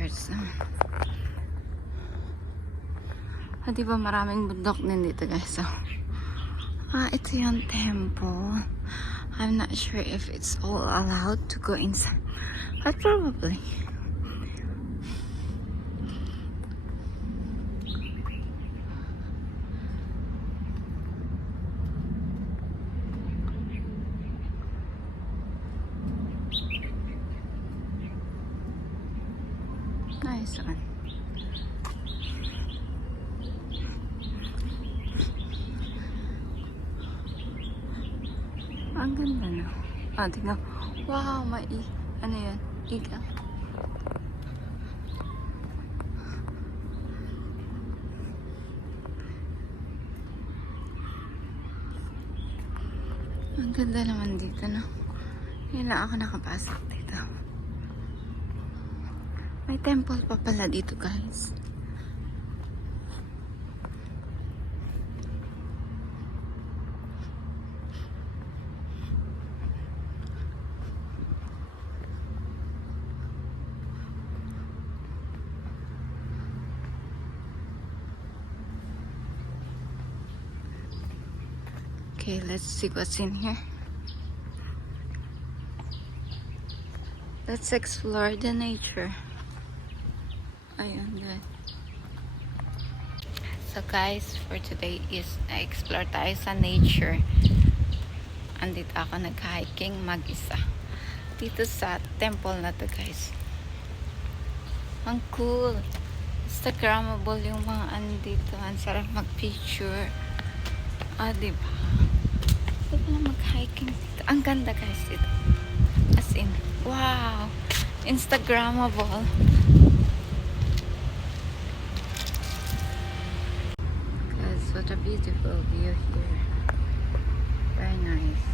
church. Di ba maraming bundok din dito guys. So, ito yung temple. I'm not sure if it's all allowed to go inside, but probably. Nice one. Ang ganda na. Tingnan. Wow, ano yan? Iga. Ang ganda naman dito, no? Ngayon lang ako nakapasok dito. May temple pa pala dito, guys. Okay, let's see what's in here. Let's explore the nature. Ayun, good. So guys, for today is explore tayo sa nature. Andito ako nag-hiking mag-isa. Dito sa temple na to, guys. Ang cool. Instagrammable yung mga andito. Ang sarap mag-picture. Diba? Ito pala mag-hiking dito. Ang ganda guys dito. As in, wow! Instagrammable. Guys, what a beautiful view here. Very nice.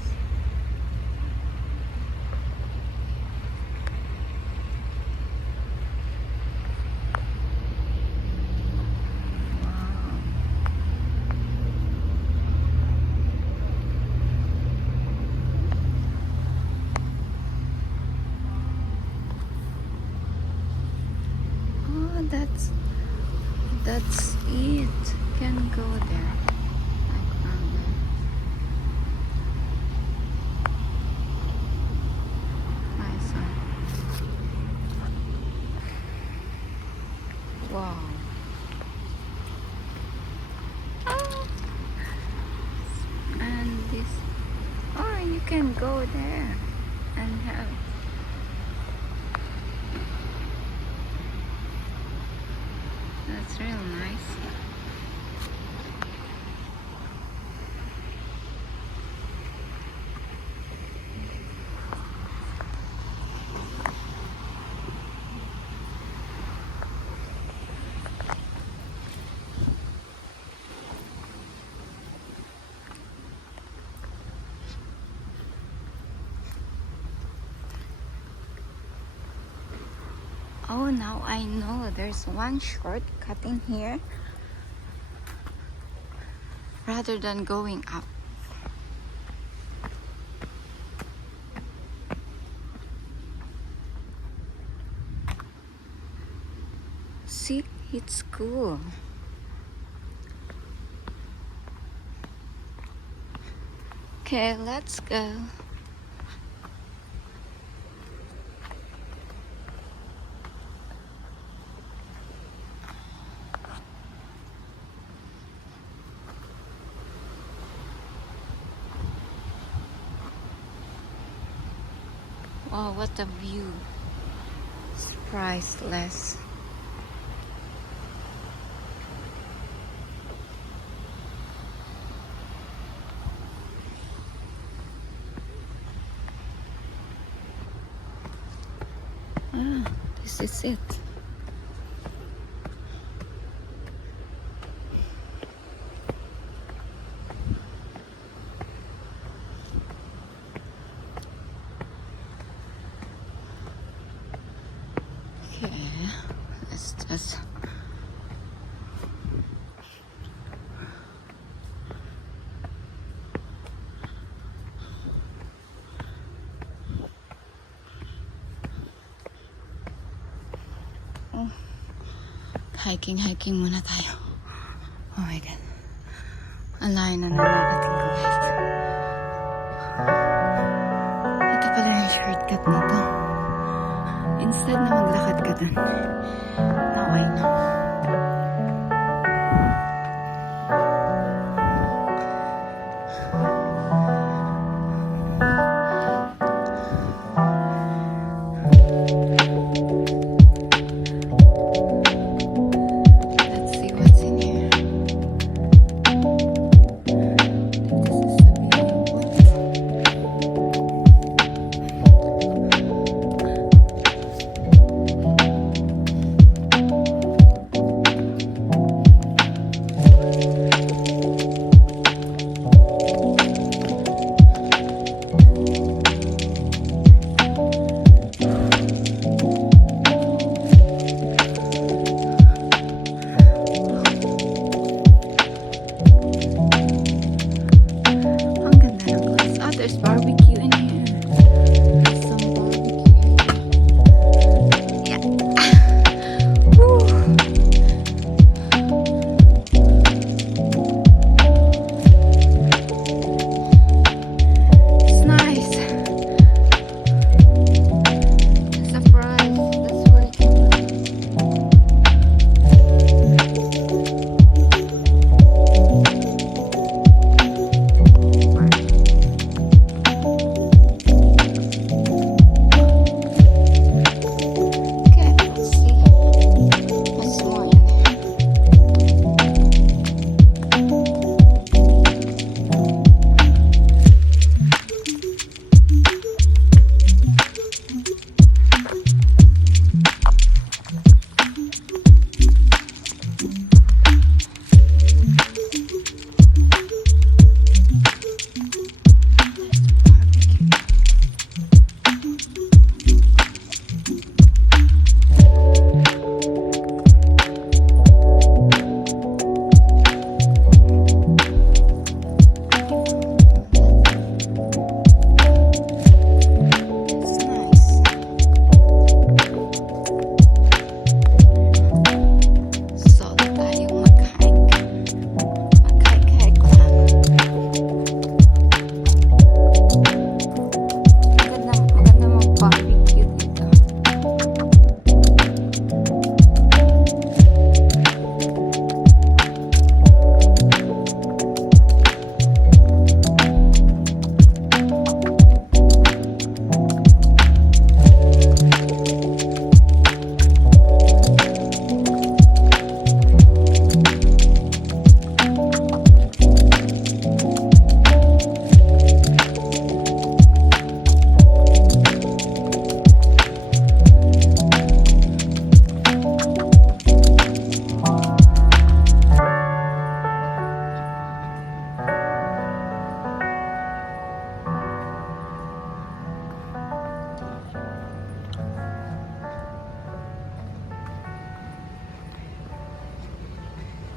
That's it. Can go there. Like from there. Nice one. Wow. And this. Oh, you can go there and have. That's real nice. Oh, now I know there's one shortcut in here rather than going up. See, it's cool. Okay, let's go. Oh, what a view. It's priceless. This is it. Okay, let's just Oh. Hiking muna tayo. Oh my God. Ang layo na narating ko, guys. Ito pala yung shortcut nito. Instead na maglakad ka dun. Now I know. There's barbecue in here. There's some barbecue in here. Yeah. Woo. It's nice. Surprise. That's where it came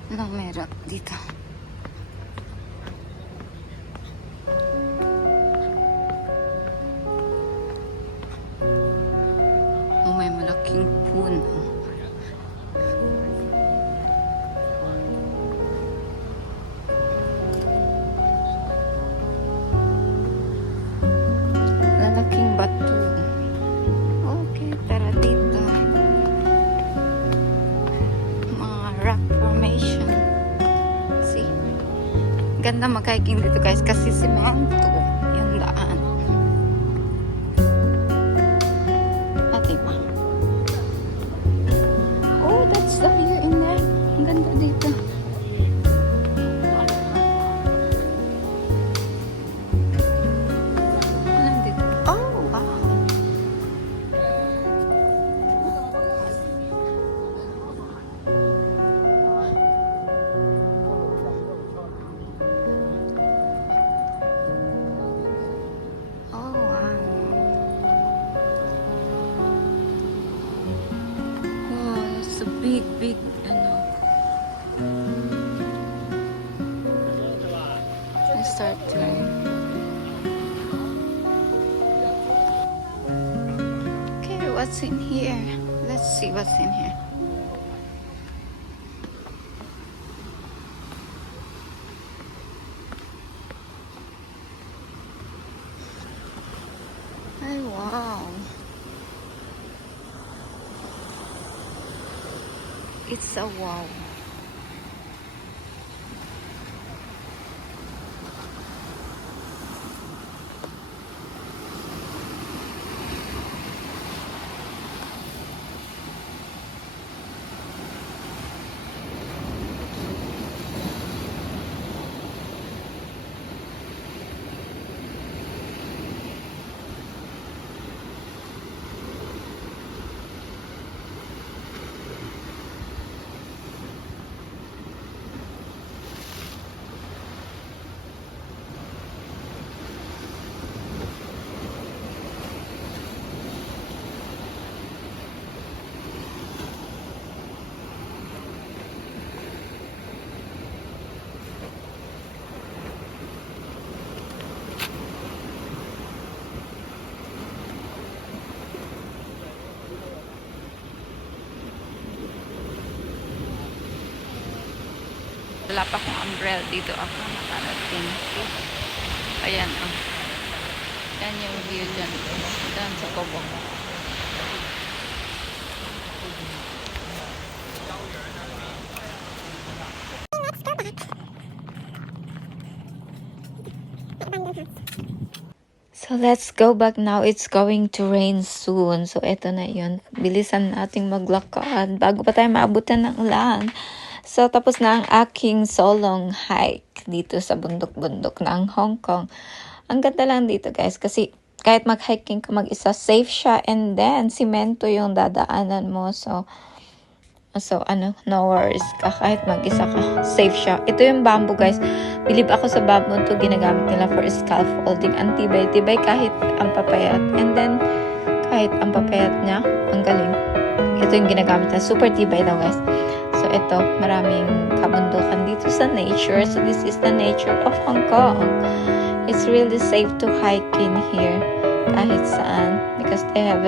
Anong meron dito? Oh, may malaking puno. Lalaking bato. Okay, tara dito. Mga rock formation. See? Ganda mag-hiking dito, guys, kasi semento yung daan. At diba? Oh, that's the view in there. Ang ganda dito. Ano dito? Oh, wow. Oh, wow. Wow, that's a big, ano. I start to. Okay, what's in here? Let's Let's see what's in here. Ay, wow. It's a wow. Wala pa akong umbrella dito ako nakarating. Ayan oh. Yan yung view dyan. Dyan sa Kobo. So let's go back now. It's going to rain soon. So eto na yun. Bilisan nating maglakad bago pa tayo maabutan ng ulan. So, tapos na ang aking solong hike dito sa bundok-bundok ng Hong Kong. Ang ganda lang dito guys kasi kahit mag-hiking ka mag-isa, safe siya and then simento yung dadaanan mo. So no worries ka kahit mag-isa ka. Safe siya. Ito yung bamboo guys. Believe ako sa bamboo to ginagamit nila for scaffolding. Ang tibay-tibay kahit ang papayat. And then kahit ang papayat niya, ang galing. Ito yung ginagamit na super tibay daw guys. So, ito, maraming kabundukan dito sa nature. So, this is the nature of Hong Kong. It's really safe to hike in here kahit saan because they have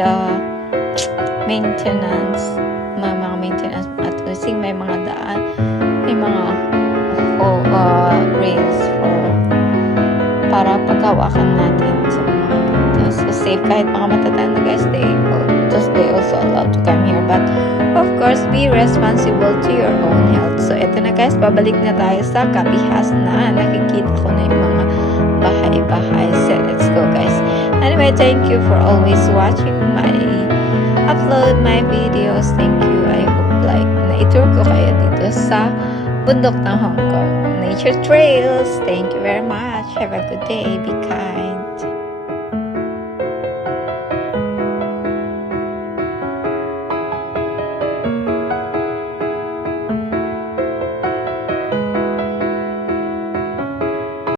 maintenance, mga maintenance at least may mga daan, may mga rails para paghawakan natin sa mga puntas. So, safe kahit mga matatanda guys, they also allowed to come here. But, of course, be responsible to your own health. So, eto na guys, babalik na tayo sa Kabihas na. Nakikita ko na yung mga bahay-bahay. So, let's go guys. Anyway, thank you for always watching my videos. Thank you. I hope like na-tour ko kayo dito sa bundok ng Hong Kong. Nature trails. Thank you very much. Have a good day. Be kind.